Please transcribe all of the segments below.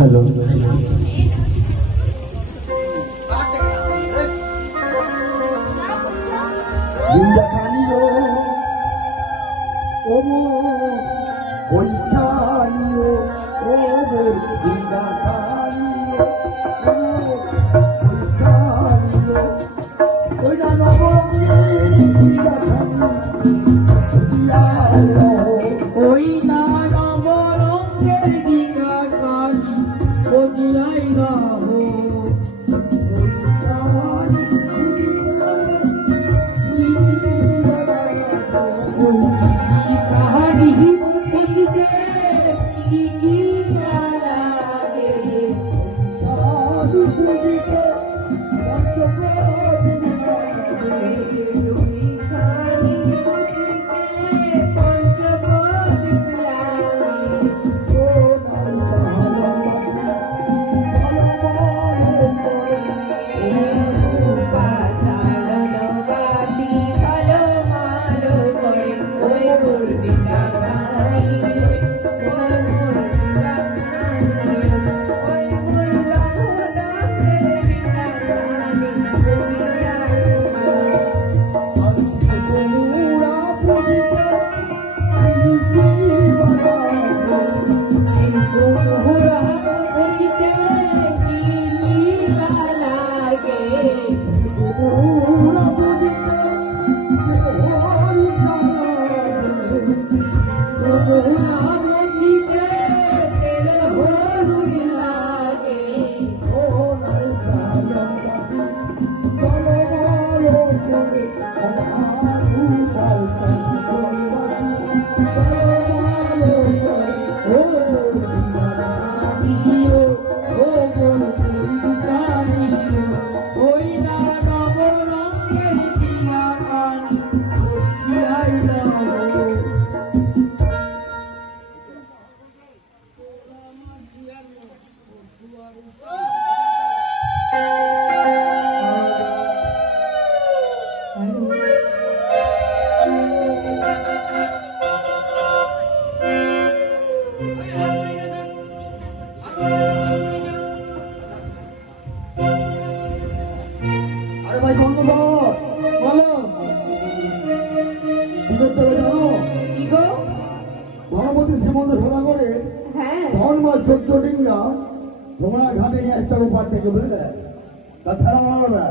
hello জিন্দাখানিও ও পরীক্ষানিও ও জিন্দাখানিও পরীক্ষানিও ওইটা নবরঙ্গের ওই না নবরঙ্গের জিন্দাখানি ও জিরাই রাহো তোমরা ঘাটে একটা উপর থেকে বুঝলে তাছাড়া মানো না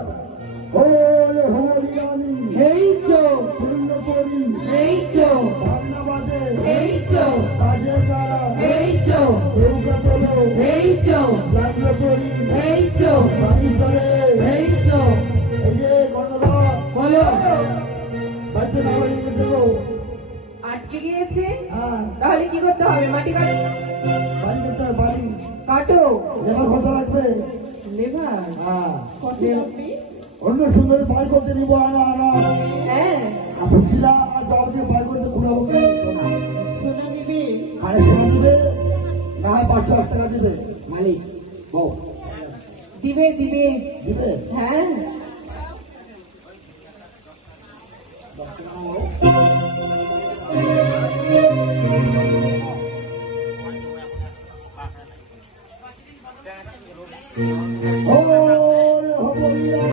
ও হরিয়ানি এই তো সুন্দরী এই তো ধন্যবাদে এই তো রাজেকা এই তো দেবকাতলো এই তো রাজকরি এই তো বাড়িতলে এই তো এই যে গণবা বলো বাচ্চা না হয়ে দেবো আটকে গিয়েছে হ্যাঁ তাহলে কি করতে হবে মাটি কাটো বাড়ি করতে হবে, বাড়ি কাটো এবার কত লাগবে লেবার হ্যাঁ কত আপনি অন্য সুন্দর বাই করতে নিবো আনা আনা হ্যাঁ বুঝছিলা আর জলকে বাই করতে ঘুরাবো সোনা দিবি আরে সোনা দিবে না হয় 500 টাকা দিবে মালিক বউ দিবে দিবে দিবে হ্যাঁ ও